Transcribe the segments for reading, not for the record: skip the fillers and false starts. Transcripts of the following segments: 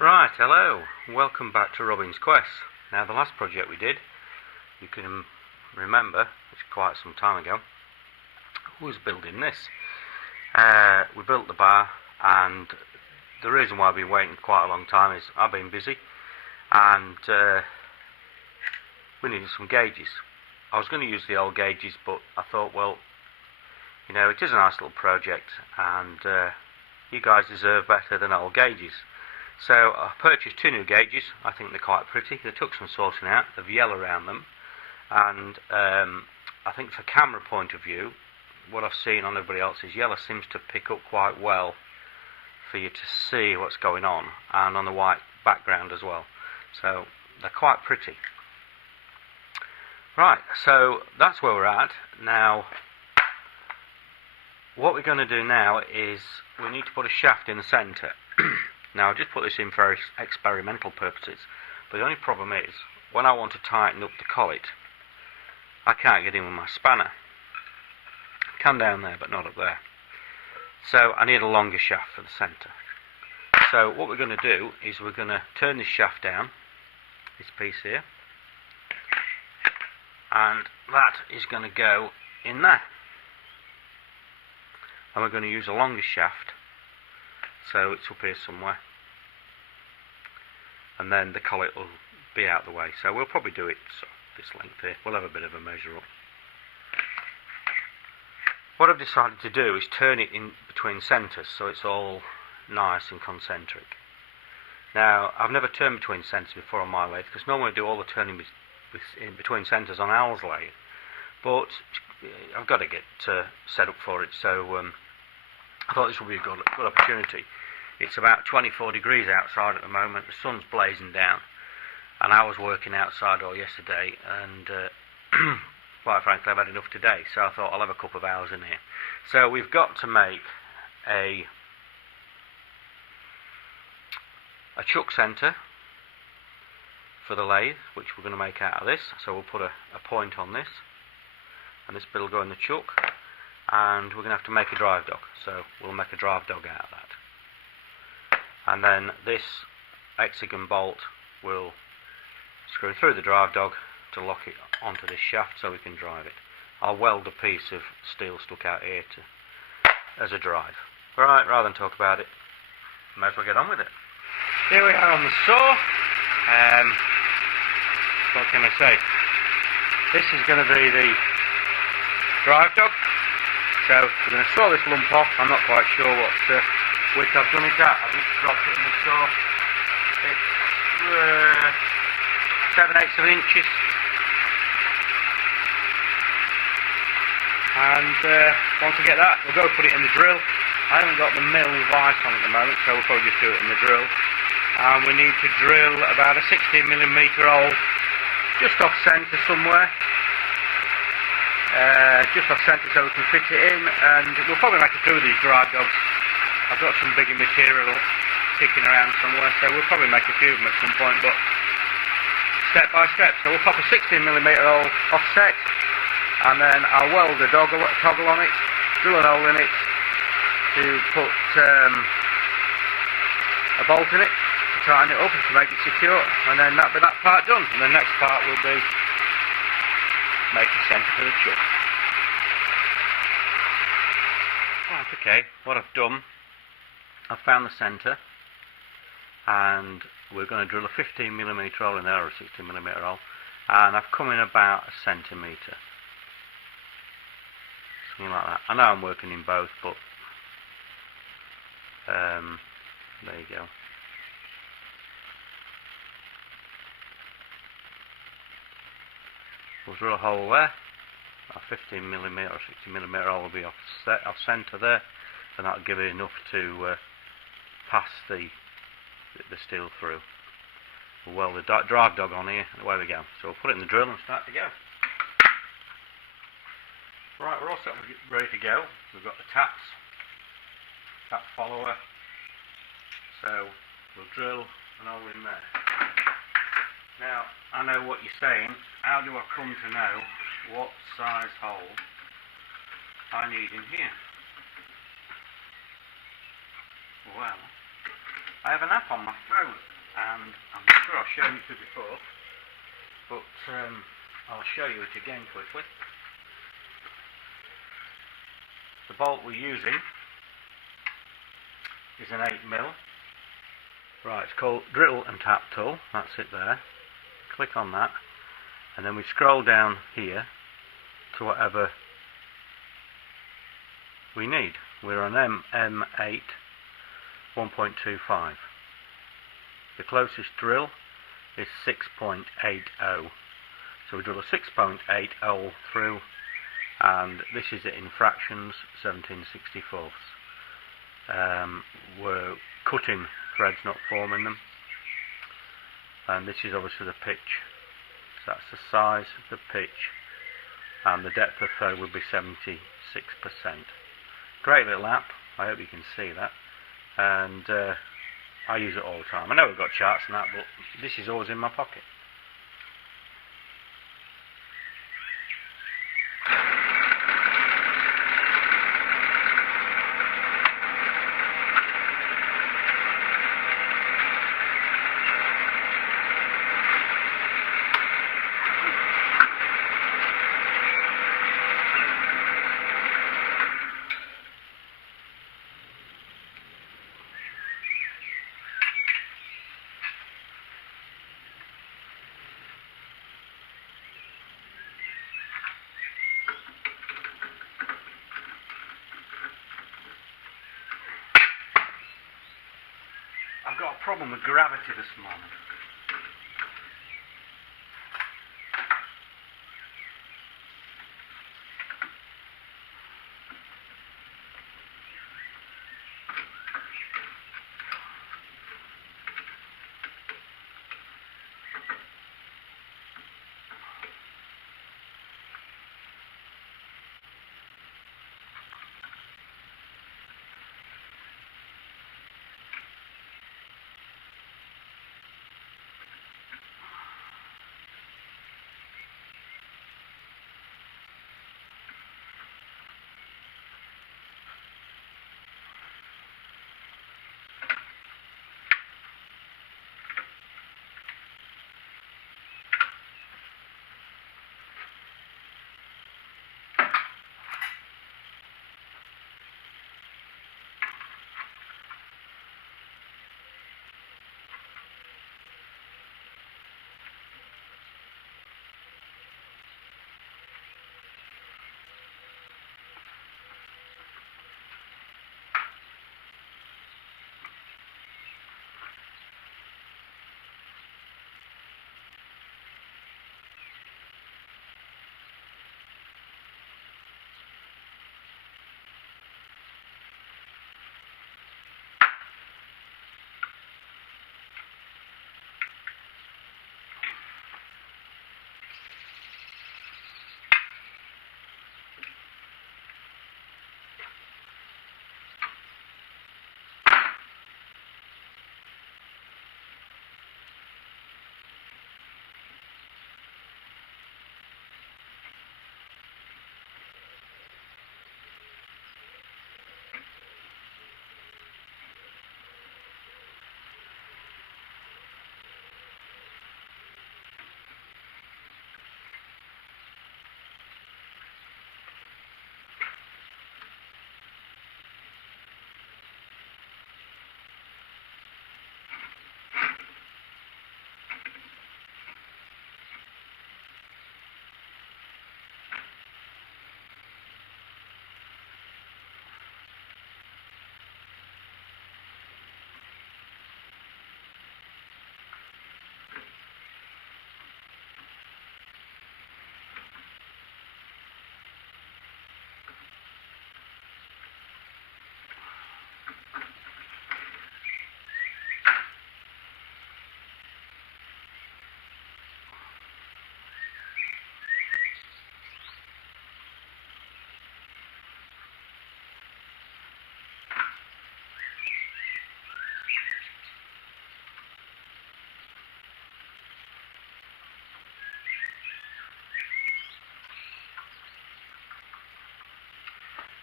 Right, hello, welcome back to Robin's Quest. Now the last project we did, you can remember, it's quite some time ago, was building this. We built the bar, and the reason why I've been waiting quite a long time is I've been busy, and we needed some gauges. I was going to use the old gauges, but I thought, well, you know, it is a nice little project, and you guys deserve better than old gauges. So I purchased two new gauges. I think they're quite pretty. They took some sorting out. They've yellow around them, and I think for camera point of view, what I've seen on everybody else's yellow seems to pick up quite well for you to see what's going on, and on the white background as well. So they're quite pretty. Right, so that's where we're at. Now, what we're going to do now is we need to put a shaft in the centre. Now, I just put this in for experimental purposes, but the only problem is, when I want to tighten up the collet, I can't get in with my spanner. I can down there, but not up there. So I need a longer shaft for the centre. So what we're going to do is we're going to turn this shaft down, this piece here, and that is going to go in there. And we're going to use a longer shaft, so it's up here somewhere, and then the collet will be out the way. So we'll probably do it this length here. We'll have a bit of a measure up. What I've decided to do is turn it in between centres, so it's all nice and concentric. Now, I've never turned between centres before on my lathe, because normally I do all the turning in between centres on Al's lathe, but I've got to get set up for it, so I thought this would be a good opportunity. It's about 24 degrees outside at the moment. The sun's blazing down, and I was working outside all yesterday, and quite frankly I've had enough today, so I thought I'll have a couple of hours in here. So we've got to make a chuck centre for the lathe, which we're going to make out of this. So we'll put a point on this, and this bit will go in the chuck, and we're going to have to make a drive dog. So we'll make a drive dog out of that. And then this hexagon bolt will screw through the drive dog to lock it onto this shaft so we can drive it. I'll weld a piece of steel stuck out here as a drive. Right, rather than talk about it, might as well get on with it. Here we are on the saw. What can I say? This is going to be the drive dog. So we're going to saw this lump off. I'm not quite sure what width I've done it at. I've just dropped it in the saw. It's 7/8 inches. And once we get that, we'll go put it in the drill. I haven't got the mill vise on at the moment, so we'll probably just do it in the drill. And we need to drill about a 16mm hole just off centre somewhere. Just off centre so we can fit it in, and we'll probably make a few of these drive dogs. I've got some bigger material kicking around somewhere, so we'll probably make a few of them at some point, but step by step. So we'll pop a 16mm hole offset, and then I'll weld a toggle on it, drill a hole in it to put a bolt in it to tighten it up and to make it secure, and then that'll be that part done. And the next part will be make a centre for the chuck. Right, okay, what I've done, I've found the centre, and we're going to drill a 15mm hole in there, or a 16mm hole, and I've come in about a centimetre. Something like that. I know I'm working in both, but there you go. We'll drill a hole there. A 15mm or 60mm hole will be off centre there, and that'll give it enough to pass the steel through. We'll weld the drive dog on here, and away we go. So we'll put it in the drill and start to go. Right, we're all set ready to go. We've got the tap follower, so we'll drill an hole in there. Now, I know what you're saying. How do I come to know what size hole I need in here? Well, I have an app on my phone. and I'm sure I've shown it to you before, but I'll show you it again quickly. The bolt we're using is an 8mm. Right, it's called drill and tap tool. That's it there. Click on that, and then we scroll down here to whatever we need. We're on M8 1.25. The closest drill is 6.80. So we drill a 6.80 through, and this is it in fractions, 17/64. We're cutting threads, not forming them. And this is obviously the pitch. So that's the size of the pitch, and the depth of thread would be 76%. Great little app. I hope you can see that. And I use it all the time. I know we've got charts and that, but this is always in my pocket. I've got a problem with gravity this morning.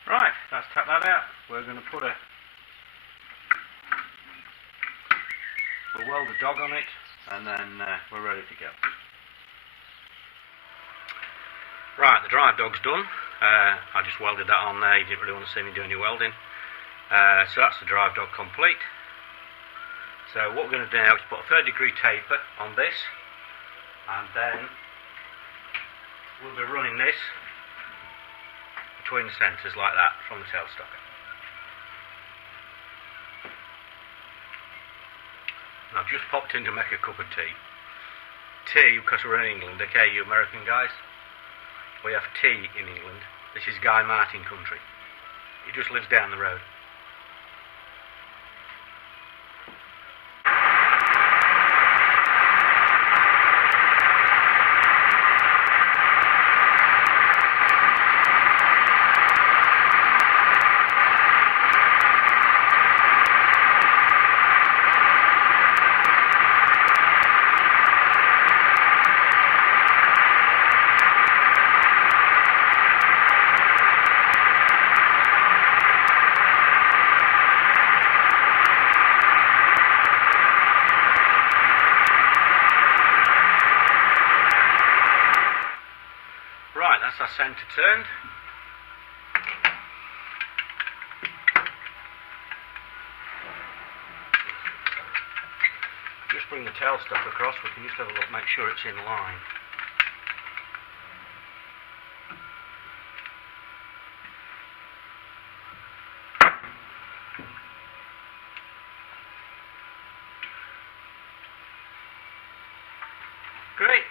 Right, let's take that out. We're going to put a we'll weld a dog on it, and then we're ready to go. Right, the drive dog's done. I just welded that on there. You didn't really want to see me do any welding. So that's the drive dog complete. So what we're going to do now is put a 30-degree taper on this, and then we'll be running this between the centres like that from the tailstock. And I've just popped in to make a cup of tea. Tea, because we're in England, okay, you American guys? We have tea in England. This is Guy Martin country. He just lives down the road. Right, that's our centre turned. Just bring the tailstock across, we can just have a look, make sure it's in line. Great.